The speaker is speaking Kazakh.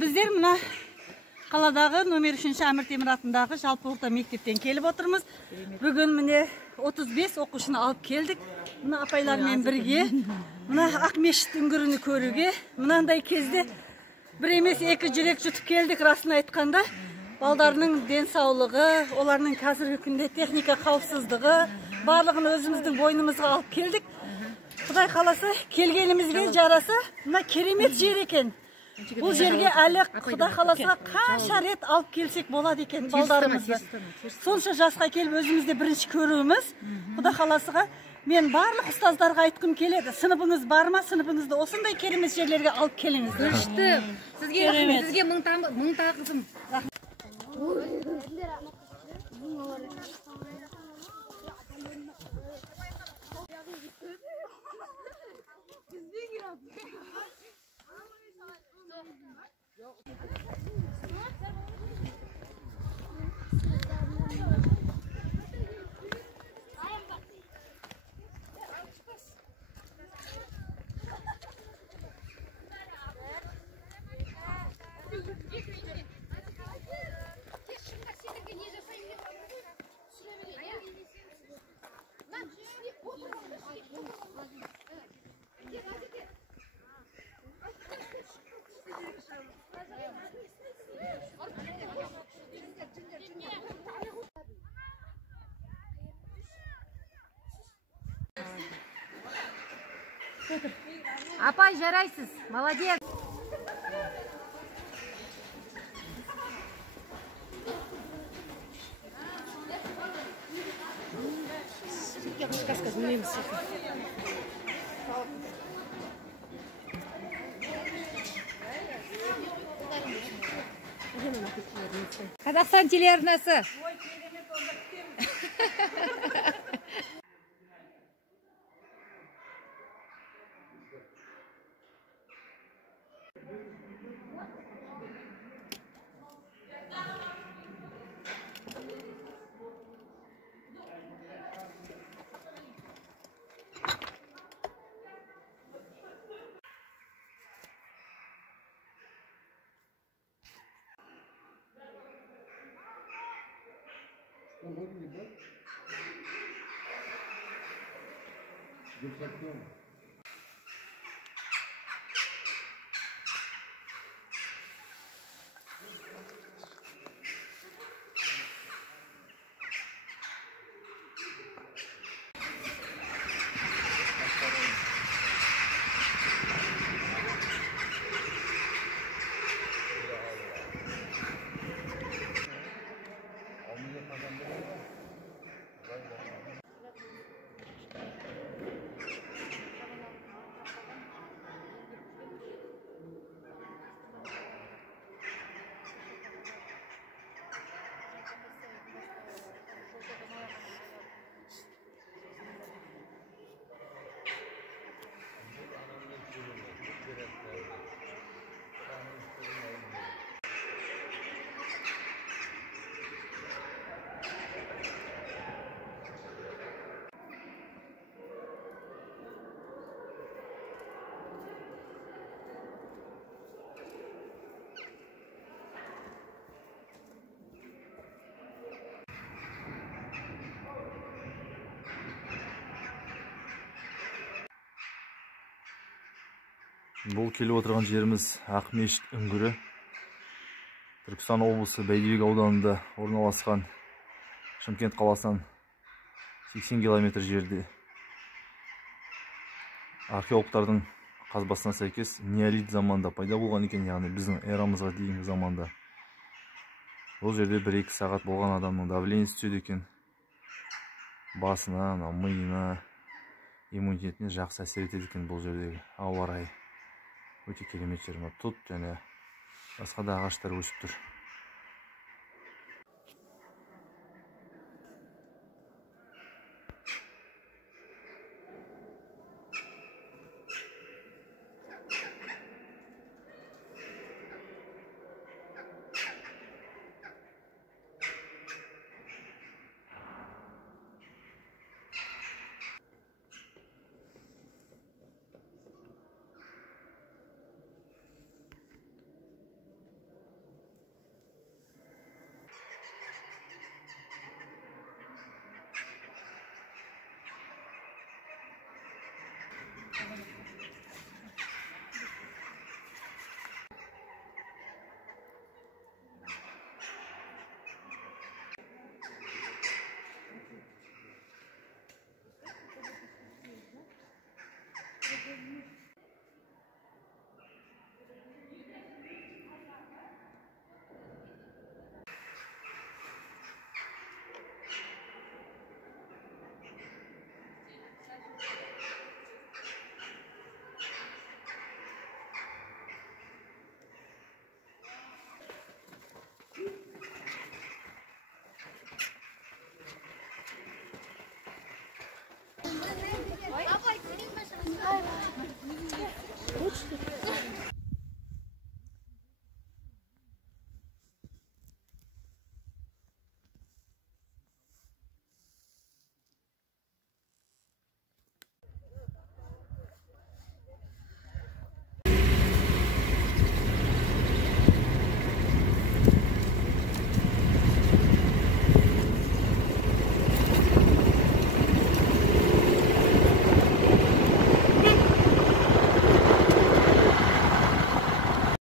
Біздер мына қаладағы номер 3 Әмір Темір атындағы жалпы орта мектептен келіп отырмыз. Бүгін міне 35 оқушыны алып келдік. Мына апайлармен бірге мына Ақмешіт үңгірін көруге. Мынандай кезде бір емес екі жүрек жұтып келдік, расын айтқанда. Балдарының денсаулығы, оларның қазіргі күнде техника қауіпсіздігі барлығын өзіміздің бойнымызға алып келдік. Құдай қаласа келгенімізге жараса, мына керемет жер екен. Бұл жерге әлі Құдай қаласа қанша рет алып келсек болады екен балдарымызды. Сонша жасқа келіп өзімізде бірінші көруіміз. Құдай қаласыға мен барлық ұстаздарға айтқым келеді. Сыныбыңыз бар ма? Сыныбыңызды осындай керемет жерлерге алып келіңіз. Сізге мың тағызым. Апай, жарайсыз, молодец. Қазақстан телеарнасы. Бұл келіп отырған жеріміз Ақмешіт үңгірі. Түркістан облысы Бәйдібек ауданында орналасқан, Шымкент қаласынан 80 км жерде. Археологтардың қазбасына сәйкес неолит заманда пайда болған екен, яғни біздің эрамызға дейінгі заманда. Бұл жерде 1-2 сағат болған адамның давлениесі түседі екен. Басына, миына, иммунитетіне жақсы әсер етеді екен бұл жердегі ауа райы. Өте керемет жер. Тұт және басқа да ағаштар өсіп тұр.